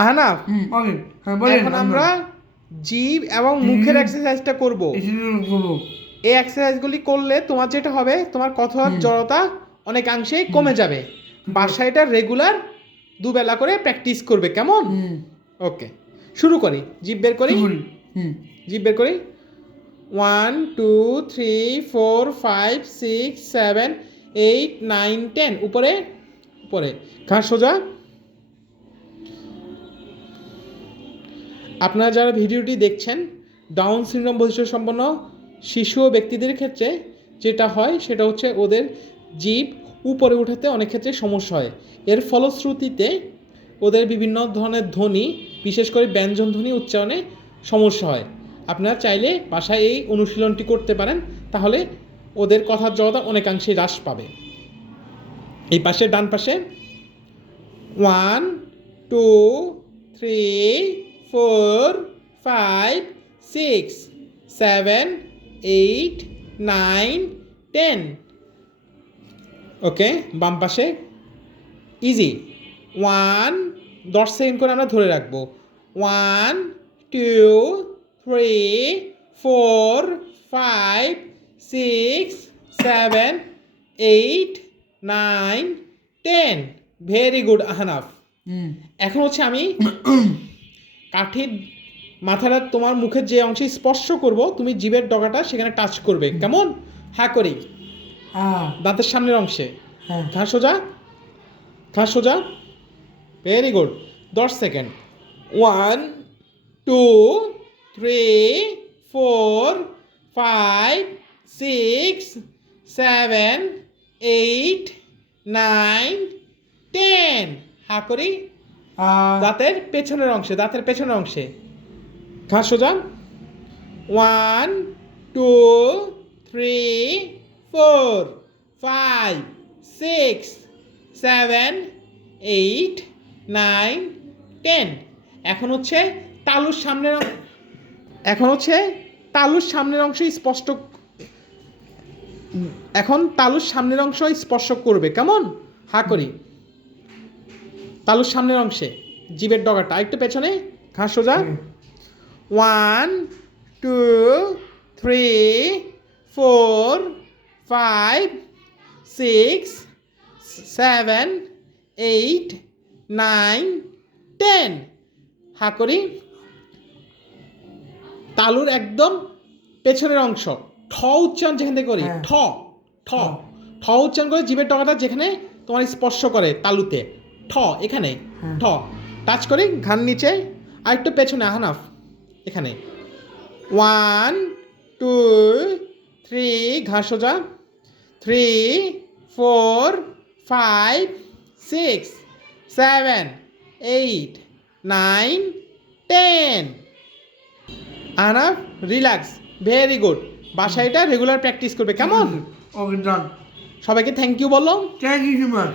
আহনাফ, ওকে, হ্যাঁ বলেন। এখন আমরা জিভ এবং মুখের এক্সারসাইজটা করব। এই এক্সারসাইজগুলি করলে তোমার যেটা হবে, তোমার কথার জড়তা অনেকাংশেই কমে যাবে। বাসায় এটা রেগুলার দুবেলা করে প্র্যাকটিস করবে, কেমন? ওকে, শুরু করি। জিভ বের করি, জিভ বের করি। 1 2 3 4 5 6 7 8 9 10, উপরে উপরে, ঘাড় সোজা। আপনারা যারা ভিডিওটি দেখছেন, ডাউন সিনড্রোম বৈশিষ্ট্য সম্পন্ন শিশু ও ব্যক্তিদের ক্ষেত্রে যেটা হয় সেটা হচ্ছে ওদের জিভ উপরে উঠাতে অনেক ক্ষেত্রে সমস্যা হয়। এর ফলশ্রুতিতে ওদের বিভিন্ন ধরনের ধ্বনি, বিশেষ করে ব্যঞ্জন ধ্বনি উচ্চারণে সমস্যা হয়। আপনারা চাইলে বাসায় এই অনুশীলনটি করতে পারেন, তাহলে ওদের কথার জড়তা অনেকাংশেই হ্রাস পাবে। এই পাশে, ডান পাশে 1 2 3 4 5 6 7 8 9 10। ওকে, বাম পাশে ইজি। 10 সেকেন্ড করে আমরা ধরে রাখবো। 1 2 3 4 5 6 7 8 9 10। Very good Ahnaf. এখন হচ্ছে আমি কাঠির মাথাটা তোমার মুখের যে অংশে স্পর্শ করব, তুমি জিভের ডগাটা সেখানে টাচ করবে, কেমন? হ্যাঁ করি, দাঁতের সামনের অংশে। ঘাড় সোজা, ঘাড় সোজা। Very good. 10 সেকেন্ড। 1 2 3 4 5 6 7 8 9 10। হ্যাঁ করি, দাঁতের পেছনের অংশে, দাঁতের পেছনের অংশে। ঘাড় সোজা। 1 2 3 4 5 6 7 8 9 10। এখন হচ্ছে তালুর সামনের অংশ স্পষ্ট। এখন তালুর সামনের অংশ স্পর্শ করবে, কেমন? হা করি, তালুর সামনের অংশে জিভের ডগাটা একটু পেছনে। ঘাড় সোজা। 1 2 3 4 5 6 7 8 9 10। হা করি, তালুর একদম পেছনের অংশ ঠ উচ্চারণ যেখান থেকে করি, ঠ ঠ ঠ উচ্চারণ করে জিভের ডগাটা যেখানে তোমার স্পর্শ করে তালুতে, ঠ এখানে, ঠ টাচ করি ঘান নিচে আর একটু পেছনে আহনাফ এখানে। 1 2 3, ঘাড় সোজা। 3 4 5 6 7 8 9 10। Ahnaf relax, very good. বাসায় এটা রেগুলার প্র্যাকটিস করবে, কেমন? Okay, done. সবাইকে থ্যাংক ইউ বলো। Thank you so much.